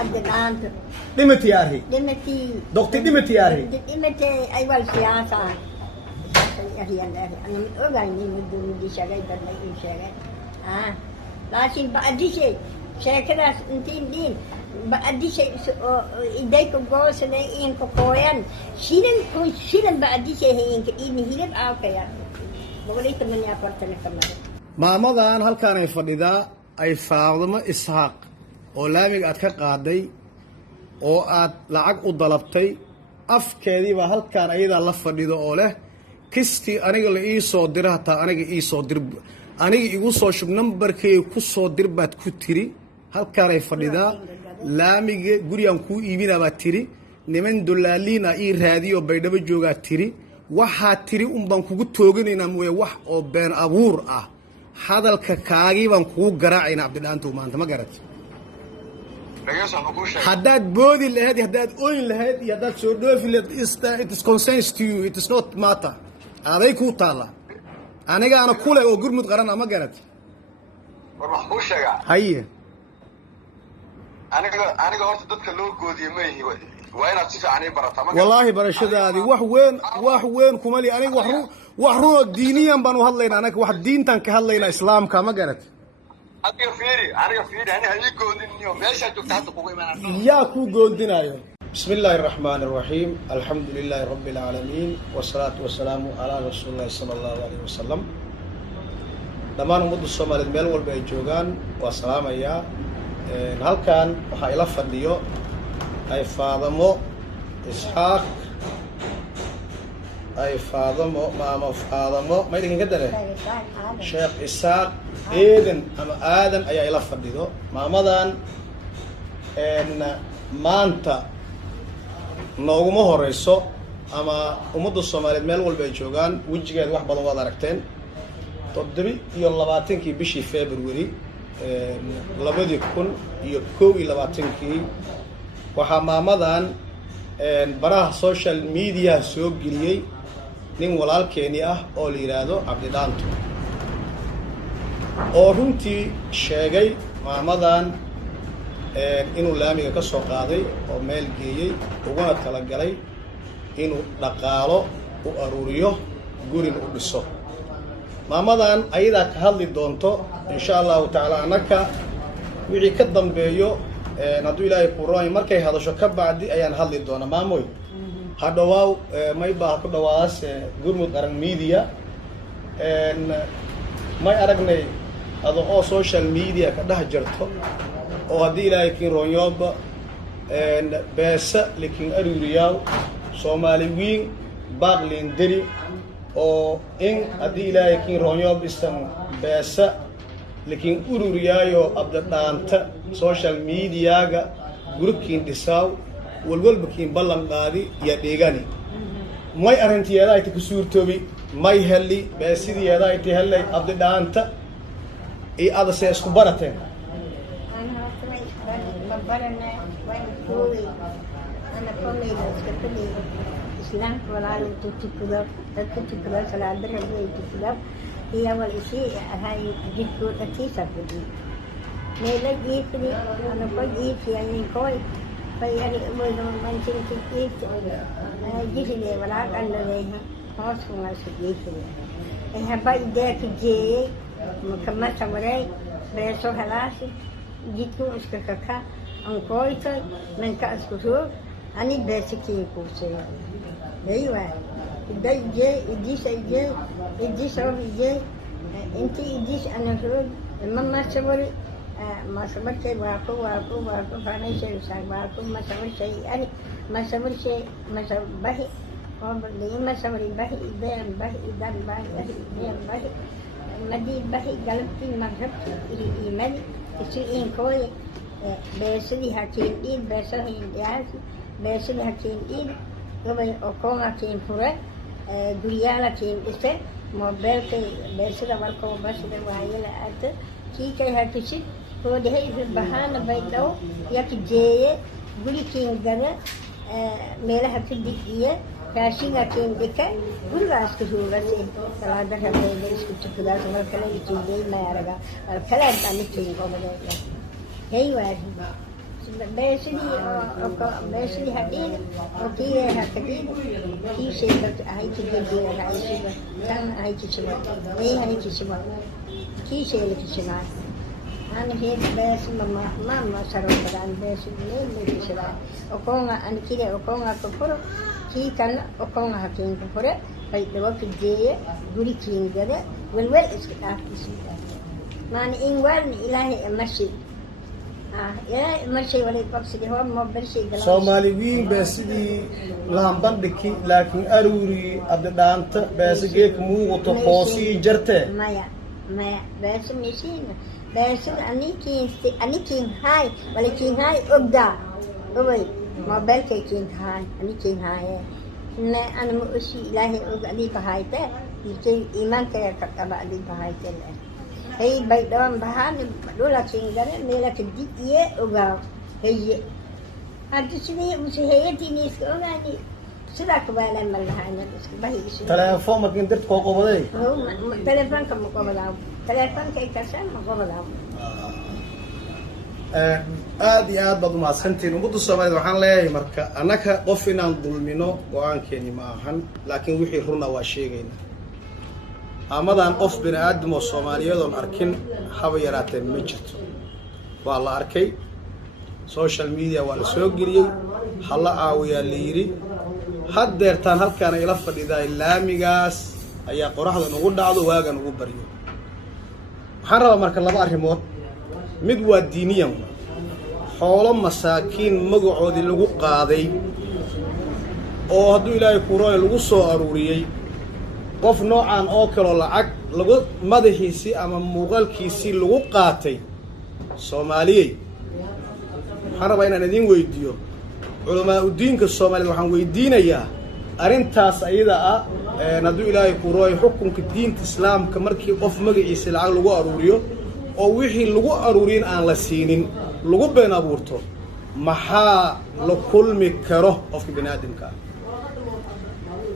الدنانت دمتي يا أخي دمتي دكتور دمتي يا أخي دمتي أيوة السياسة هي أنا أغني مدي شغال بدي شغال لكن بعد شيء شكرا أنتين دين بعد شيء إيديك جوز لين كوكوين شيلن بعد شيء هينك إني هيلب أو كيا بقولي تمني أفرتنا كمان maamadan halkaan ay fadhidaa ay Faadimo Isxaaq oo laamiga aad ka qaaday oo aad lacag u dalabtay afkeediiba halkaan ayada la fadhido oo leh kistii aniga la ii soo diray hataa aniga ii soo dir aniga igu soo shub numberkay ku soo dir baad ku tiri halkaan ay fadhidaa laamiga gurigan ku iibina baad tiri niman dolaaliina ii raadiyo baydhabo jooga tiri waxa tiri baan kugu tooganaynaa mooye wax oo been abuur ah hadalka kaagii baan kugu garaacayna Cabdidhaanto maanta ma garat haddaad boodi lahayd haddaad ooyin lahayd iyo haddaad soo dhoofi lahayd it is concerns to you it is not matter aday ku taala aniga ana kule oo gurmud qaran ma garat war wax ku sheega haye aniga horta dadka loo goodiyo ma yihi waa inaad si fiican barataa ma wallahi barashadaadi wax weyn kuma li aniga wax runo diiniyan baan u hadlaynaa anaga wax diintan ka hadlaynaa islaamka ma garat aniga fiiri ani hayi goodiniyo meesha joogta hadda kugu imaanaa yaa ku goodinayo بسم الله الرحمن الرحيم الحمد لله رب العالمين والصلاة والسلام على رسول الله صلى الله عليه وسلم دمان مد الصوماليد meel walba ay joogaan waa salaamaya halkan waxa ila fadhiyo ay Faadimo Isxaaq ay Faadimo maama Faadimo ma idin ka dare Sheekh Isxaaq Eedan ama Aadan ayaa ila fadhido maamadan maanta nooguma horeyso ama ummadda Soomaaliyeed meel walba ay joogaan wajigeed wax badan waad aragteen 27 bishii February 2021 waxaa maamadan baraha social media soo geliyay nin walaalkeeni ah oo la yiraahdo Cabdidhaanto oo runtii sheegay maamadan inuu laamiga ka soo qaaday oo meel geeyay uguna tala galay inuu dhaqaalo u aruuriyo gurin u dhiso maamadan ayada ka hadli doonto insha Allah ta'ala anaka wixii ka dambeeyo hadduu ilaahay ku rooy markay hadasho ka bacdi ayaan hadli doona maamoy hadhawaaw may baa ku dhawaas gurmud qaran media may aragnay adoo social media ka dhex jirto oo haddii ilaahay kiin roonyooba beesa laakiin aruuriyaal Soomaali wiin baaqlin diri oo in haddii ilaahay kiin roonyoob istan beesa laakiin ururiyaayo Cabdidhaanta social media-ga gurubkiin dhisaaw walwalba kiin ballan qaadi iyo dheegani may arintiyeeda ay ku suurtoobi may heli beesidiyeeda ay helay Cabdidhaanta ee adase isku barateen برنا وين كوري أنا كوني بس كتبي إسلام ولا تتكلم تتكلم سلا درهم تتكلم هي أول شيء هاي جدول أكيسة بدي ميلا جيتني أنا بجيت يعني كوي فيعني أبغى من تنتي جيتني ولا كان لها خاص ما سجيتني هي بايدك جي مكمل سمري بريسو هلاسي جيتو إسكاكا أنكويت من كأسكتور أني بسكين كوسي أيوة ده جي إديس جي إديس أو جي أنتي إديس أنا شرود ما سبري ما سبرت شيء واقو فانا شيء وساق واقو ما سبر شيء أنا ما سبر شيء ما سبر بهي ما سبر بهي إدان بهي إدان بهي إدان بهي مدي بهي قلبتي مغرب إيماني إن كوي بيسدي هاتين إيد بيسدي إندياز بيسدي هاتين إيد قبل أقوم هاتين فرة دنيا هاتين إسته موبايل كي بيسدي والكو بيسدي وعيلة أت كي كي هاتشي هو ده في بهانة بيتو يك جاي قولي كين جنا ميله هاتدي إيه كاشين هاتين دكا قول راس كسورة سي كلامك هاتين ده إسكت كذا سمر كلا يجيبه ما يرجع كلا أنت كين قبل ده هي واحد beeshadii beeshadii hadhiina oo kii hakadiina kii sheegata ahaytigeediina raaysiba tan ahaytishiba ahaytishiba kii sheegata أنا هيك بس ما صاروا كلام بس ليه كذا أكون أنا كذا أكون كفر كي كان أكون هكين كفر فيدوا في الجية قولي كين كذا والول إسكتاف كذا ما إن وين إلهي مشي إلهي مشي ولا يقصد هو ما برشي كلام Soomaaliyiin beesidii lahan bandhigi laakiin aruuri abdaanta beesigeek muuqato qoosii jirte maya bees misiina bees anikin hay wala kin hay ogda oy ma belke kin hay anikin hay ne ana mu usi ilahi og ali bahayte yitay iman kaya kataba ali bahayte hey baydon bahan dola cingare mela kediye oga hey haddi sidii usihayati niska ogani sida kabala malahaana iska bahaysi telefoon ma kin dirto qobaday telefoonka ma qobadaa telefoonka ay kasaan ma qobadaa aad iyo aad baad u mahadsantihiin ummadda Soomaaliyeed waxaan leeyahay marka annaka qof inaan dulmino go'aankeeni ma ahan laakiin wixii runa waa sheegaynaa amadan qof bini aadam oo Soomaaliyeed oo arkin haba yaraatee ma jirto waa la arkay social media waa la soo geliyay halla aawiyaa la yiri haddeertaan halkaan ila fadhidaa laamigaas ayaa qoraxda ugu dhacdo waagan ugu bariyo waxaan rabaa marka laba arrimood mid waa diiniyan xoolo masaakiin magacoodii lagu qaaday oo hadduu ilaahay ku rooyo lagu soo aruuriyay qof noocan oo kale lacag lagu madaxiisii ama muuqaalkiisii lagu qaatay Soomaaliyay waxaan rabaa inaan idin weydiiyo culamaa u diinka Soomaaliyeed waxaan weydiinayaa arintaas ayada ah hadduu ilaahay ku rooyo xukunka diinta islaamka markii qof magaciisa lacag lagu aruuriyo oo wixii lagu aruurin aan la siinin lagu been abuurto maxaa la kulmi karo qofka bini'aadamka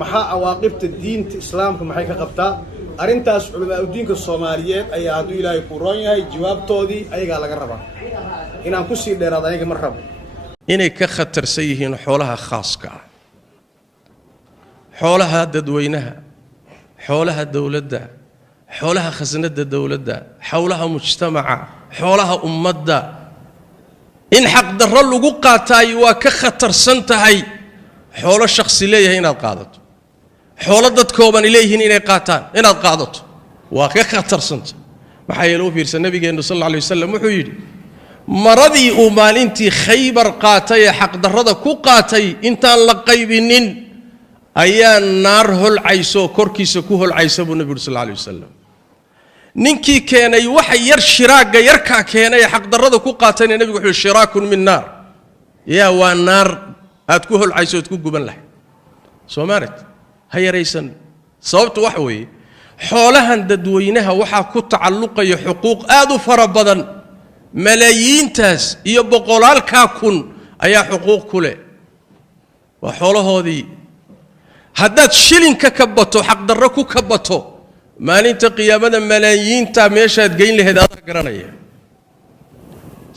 maxaa awaaqibta diinta islaamka maxay ka qabtaa arintaas culamaa u diinka Soomaaliyeed ayaa hadduu ilaahay ku roon yahay jawaabtoodii ayaga laga rabaa inaan ku sii dheeraado aniga ma rabo inay ka khatarsan yihiin xoolaha khaaska ah xoolaha dadweynaha xoolaha dawladda xoolaha khasnada dawladda xoolaha mujtamaca xoolaha ummadda in xaq darro lagu qaatay waa ka khatarsan tahay xoolo shakhsi leeyahay inaad qaadato xoolo dad kooban leeyihiin inay qaataan inaad qaadato waa ka khatarsan maxaa yeelay fiirsan nabigeenu sallallahu alayhi wasallam wuxuu yiri maradii uu maalintii Khaybar qaatay xaq darrada ku qaatay intaan la qaybinin ayaa naar holcayso korkiisa ku holcayso buu nabiga sallallahu alayhi wasallam ninkii keenay waxa yar shiraaga yarka keenay xaq darrada ku qaatay nabigu wuxuu shiraakun min naar yaa waa naar aad ku holcayso aad ku guban lahayd Soomaaliyeed ha yaraysan sababtu wax weeye xoolahan dadweynaha waxa ku tacalluqaya xuquuq aad u fara badan malaayiintaas iyo boqolaalka kun ayaa xuquuq ku leh waa xoolahoodii haddaad shilinka ka bato xaq darro ku ka bato maalinta qiyaamada malaayiinta meeshaad geyn lahayd aad garanaya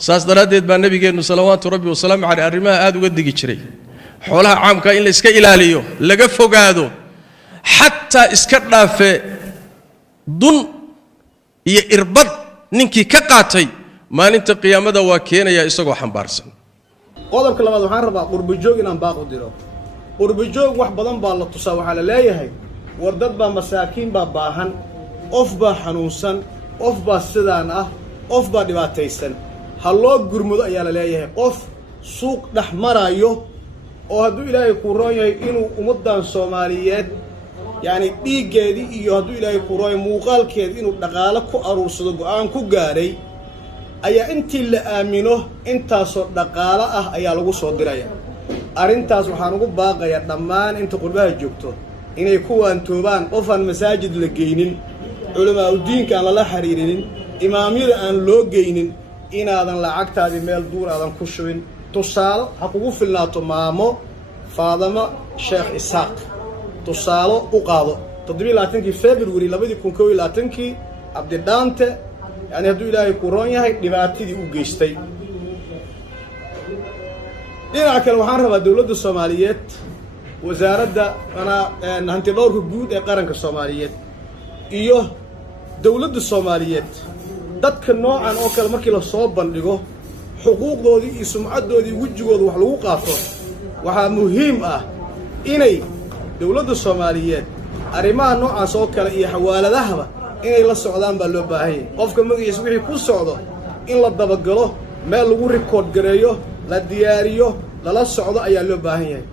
saas daraadeed baa nabigeenu salawaatu rabbi wa salaamu alayhi arrimaha aad uga digi jiray xoolaha caamka in la iska ilaaliyo laga fogaado xataa iska dhaafe dun iyo irbad ninkii ka qaatay maalinta qiyaamada waa keenaya isagoo xambaarsan qodobka labaad waxaan rabaa qurbijoog inaan baaq u diro qurbijoog wax badan baa la tusaa waxa la leeyahay war dad baa masaakiin baa baahan qof baa xanuunsan qof baa sidaan ah qof baa dhibaataysan ha loo gurmudo ayaa la leeyahay qof suuq dhex marayo oo hadduu ilaahay ku roon yahay inuu ummadan Soomaaliyeed yani dhiigeedii iyo hadduu ilaahay ku rooyo muuqaalkeed inuu dhaqaale ku aruursado go'aan ku gaaray ayaa intii la aamino intaasoo dhaqaale ah ayaa lagu soo diraya arintaas waxaan ugu baaqayaa dhammaan inta qurbaha joogto inay ku waantoobaan qofaan masaajid la geynin culamaa u diinka aan lala xiriirinin imaamyada aan loo geynin inaadan lacagtaadii meel duur aadan ku shubin tusaale ha kugu filnaato maamo Faadama Sheekh Isaaq tusaale u qaado 27 February 2021 Abdidaante yani hadduu ilaahay ku roon yahay dhibaatadii u geystay dhinaca kale waxaan rabaa dowladda Soomaaliyeed wasaaradda hanti dhowrka guud ee qaranka Soomaaliyeed iyo dowladda Soomaaliyeed dadka noocan oo kale markii la soo bandhigo xuquuqdoodii iyo sumcadoodii wajigooda wax lagu qaato waxaa muhiim ah inay dowladda Soomaaliyeed arrimaha noocaas oo kale iyo xawaaladahaba inay la socdaan baa loo baahan yahay qofka magaciisa wixii ku socdo in la dabagalo meel lagu record gareeyo la diyaariyo lala socdo ayaa loo baahan yahay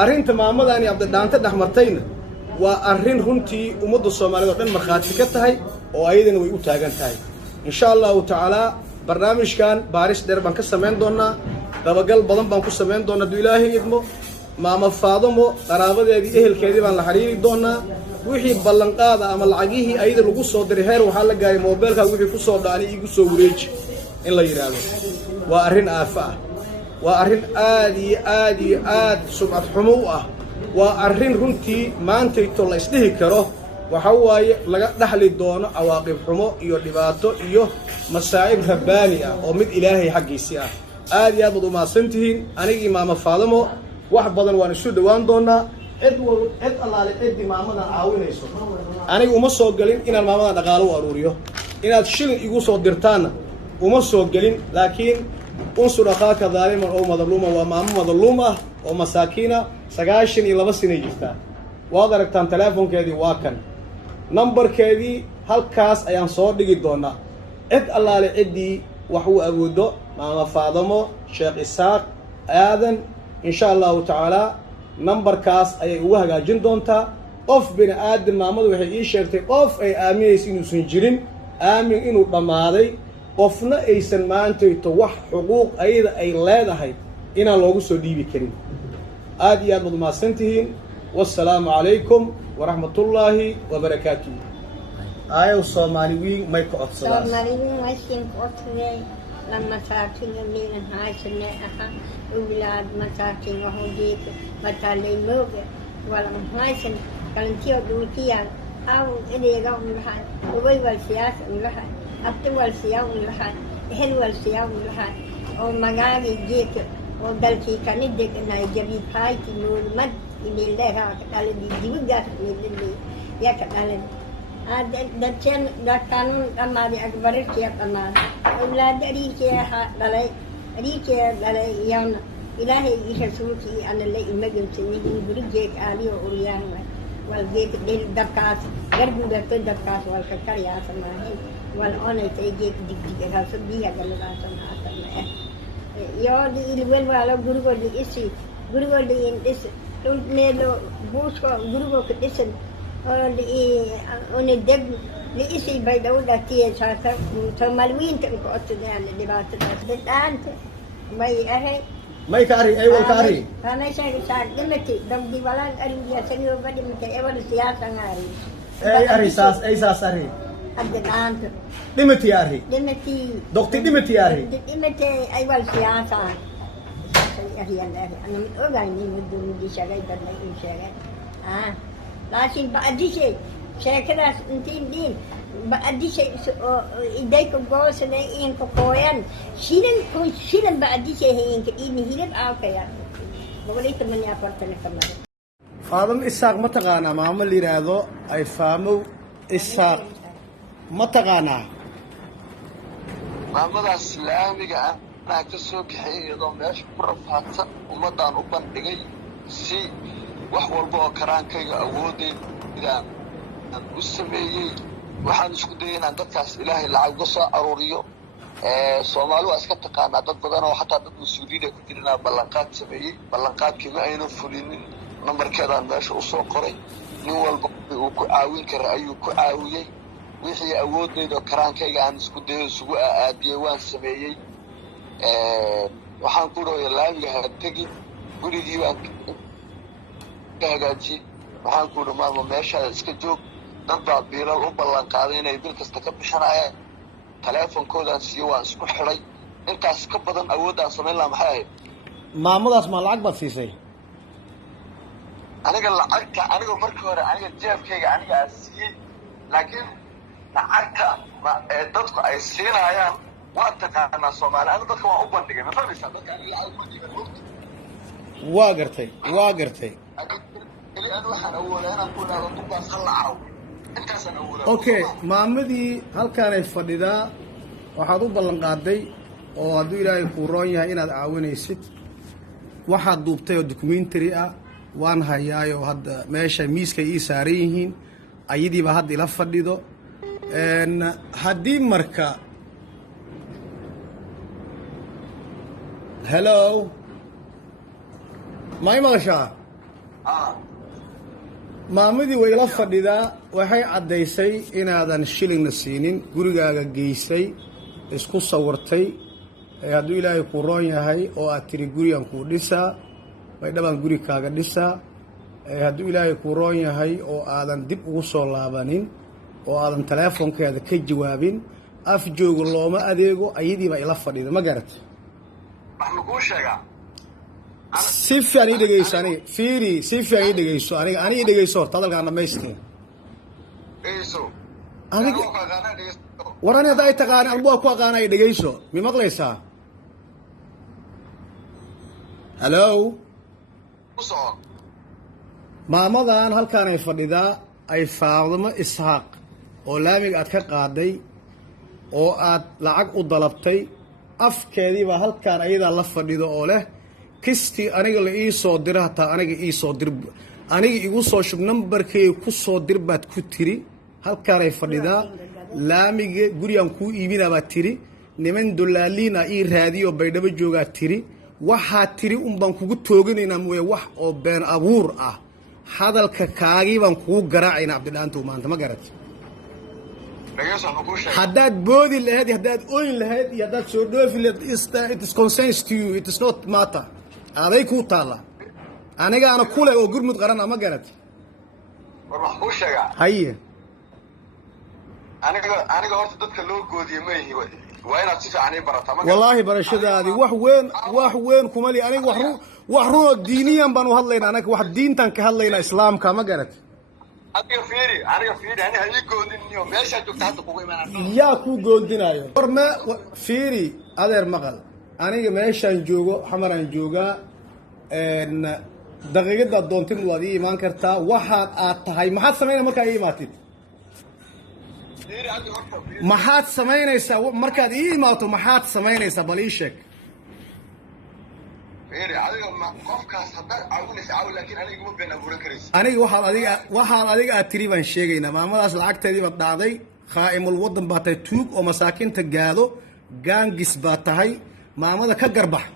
arrinta maamadaani Cabdidhaante dhaxmartayna waa arrin runtii ummadda Soomaaliyeed oo dhan markhaati ka tahay oo ayadana way u taagan tahay insha Allah ta'ala barnaamijkan baaris dheer baan ka sameyn doonaa dabagal badan baan ku sameyn doonaa duu Ilaahay idmo maama Faadimo qaraabadeedii ehelkeedii baan la xiriiri doonaa wixii ballan qaada ama lacagihii ayada lagu soo diray heer waxa la gaaray mobilka wixii ku soo dhacay igu soo wareeji in la yiraahdo waa arrin aafa ah waa arrin aad sumcad xumo ah waa arrin runtii maanta inta la isdhihi karo waxa waaye laga dhaxli doono awaaqib xumo iyo dhibaato iyo masaa'ib rabbaani ah oo mid Ilaahay xaqiisi ah aad iyo aad u maasantihiin anigii maama Faadimo wax badan waan isu dhawaan doonaa cid allaale cid maamada caawinayso aniga uma soo galin inaan maamada dhaqaale u aruuriyo inaad shilin igu soo dirtaana uma soo galin laakiin unsur akhaaka daaliman oo madluuma waa maamo madluum ah oo masaakiina 92 sano jirta waad aragtaan teleefonkeedii waa kan numberkeedii halkaas ayaan soo dhigi doonaa cid allaale ciddii wax uu awoodo maama Faadimo Sheekh Isaaq aadan insha Allah ta'ala numberkaas ayay ugu hagaajin doontaa qof bini aadam maamadu waxay ii sheegtay qof ay aaminayso inuusan jirin aamin inuu dhamaaday qofna aysan maantayto wax xuquuq ayada ay leedahay inaan loogu soo dhiibi karin aad iyo aad mahadsantihiin wassalaamu calaykum waraxmatullaahi wabarakaatuh ayow Soomaaliyiin may ka codsadaan Soomaaliyiin waxay ku codsadeen لما ساكن الليل هاي سنة أخا أولاد مساكين وهوديك متالي لوجة ولا هاي سنة كلنتيو دوتيا أو إلي قوم لحال وبي والسياسة لحال أبتو والسياسة لحال هل والسياسة لحال أو مقالي جيك ودلتي كان يدك إنه يجري هايتي نور مد إلي الله كتال دي جوجة اللي يا كتال دكان أما دي أكبر شيء أما أولاد ريكي دلي يوم إلهي يشسوكي أنا اللي إمجن سنين برجيك آلي وأوليان والجيك دل دبكاس قربو دكتور دبكاس والككر يا سماهين والأوني تيجيك ديك هالسب بيها قال لا سماها سماه يودي الول والا غرغو دي إسي غرغو دي إنتس تقول ميلو بوشكو غرغو كتسن وندب لإسي بيدودا تيه شاطر تمالوين تنقطع يعني دبعت الآن ما يأهي ما يكاري أيوة كاري أنا شايف دمتي دم دي ولا أريد يسني وبدي متى أول سياسة عاري أي أري ساس أي ساس أري الآن دمتي أري دمتي دكتور دمتي أري دمتي أول سياسة أري أنا من أوغاني مدون دي شغال بدنا شغال لكن بعد شيء شكرا انتين دين بعد شيء إيديك قوسنا إنك قويان شيلن بعد شيء إنك إني هيلن أوكيا بقولي تمني أفرتنا كمان فاضل إساق ما تقانا ما عمل لي هذا أي فامو إساق ما تقانا maamada islaamiga ah ka soo kaxeeyay meesha ku rafaadsan ummadaan u bandhigay si wax walba oo karaankayga awoodayda aan u sameeyay waxaan isku dayay inaan dadkaas Ilaahay lacag uga soo aruuriyo Soomaalidu iska taqaanaa dad badan oo xataa dad mas'uuliyiin ah ku jiraan ballanqaad sameeyay ballanqaadkii ma ayna fulinin numberkeedaan meesha u soo qoray nin walba uu ku caawin karo ayuu ku caawiyay wixii awoodayda karaankayga aan isku dayay isugu aadiyay waan sameeyay waxaan ku rooyay laamiga tagi gurigii waan hagaaji waxaan ku dhumaamo meesha iska joog dad baa biilal u ballan qaaday inay bil kasta ka bixinayaan teleefonkoodan si waan isku xiray intaas ka badan awoodaan sameyn la maxay ahayd maamadaas ma lacag baad siisay aniga lacagta aniga markii hore aniga jeebkayga aniga siiyay laakiin lacagta dadku ay siinayaan waa taqaanaa Soomaaliya dadka waa u bandhigay ma fahmaysaa dadka aniga lacag ku diiday waa gartay waa gartay keli aan waxaan awoodaa inaan ku idhaahdo duqaas ha la caaw intaasaan awoodaa. okay maamadii halkaanay fadhidaa waxaad u ballan qaaday oo hadduu ilaahay kuu roon yahay inaad caawinaysid waxaad duubtay oo documentary ah waan hayaayoo hadda meesha miiskay ii saaran yihiin ayadiiba hadda ila fadhido haddii marka hello ma i maqashaa maamadii way ila fadhidaa waxay caddaysay inaadan shilingna siinin gurigaaga geysay isku sawirtay hadduu ilaahay kuu roon yahay oo aad tiri gurigan kuu dhisaa baydhabaan guri kaaga dhisaa hadduu ilaahay kuu roon yahay oo aadan dib ugu soo laabanin oo aadan teleefonkeeda ka jawaabin af jooga looma adeego ayadiibaa ila fadhida ma garat wax makuu sheegaa si fiican ii dhegeyso aniga fiiri si fiican ii dhegeyso aniga ii dhegeyso horta hadalkaan dhamaystir aniga war ani hadda ay taqaani anbu waa ku aqaana ay dhegeyso mi maqlaysaa hallo maamadan halkaanay fadhidaa ay faadimo isxaaq oo laamiga aad ka qaaday oo aad lacag u dalabtay afkeediibaa halkaan ayadaa la fadhido oo leh kistii aniga la ii soo dira hataa aniga ii soo dir aniga igu soo shub nambarkeyga ku soo dir baad ku tiri halkaanay fadhidaa laamiga gurigaan kuu iibinaa baad tiri niman dolaaliina ii raadiyo baydhabo joogaa tiri waxaad tiri un baan kugu tooganaynaa mooye wax oo been abuur ah hadalka kaagii baan kugu garaacaynaa cabdidhaantow maanta ma garat haddaad boodi lahayd iyo haddaad oyn lahayd iyo haddaad soo dhoofi lahayd it is concerns to you it is not matter aday kuu taalla anigaana kule oo gurmud qarana ma garat war wax kuu sheegaa haye aniga horta dadka loo goodiye ma ihi waa inaad si fiican ii barataa wallaahi barashadaadii wax weyn kuma li aniga wax runoo diiniyan baan u hadlaynaa anaga wax diintan ka hadlaynaa islaamka ma garat aniga fiiri ani ha ii goodiniyo meeshaa joogta hadda kugu imaanaa yaa kuu goondinayo war me fiiri adeer maqal aniga meeshaan joogo xamaraan joogaa daqiiqadaad doontid waad ii imaan kartaa waxaad aad tahay maxaad samaynaa markaa ii imaatid maxaad samaynaysaa markaad ii imaato maxaad samaynaysaa bal ii sheeg aniga waxaad adiga aad tiri baan sheegaynaa maamadaas lacagteedii baad dhacday khaa'imul waddan baa tahay tuug oo masaakiinta gaado gaangis baa tahay maamada ka garbax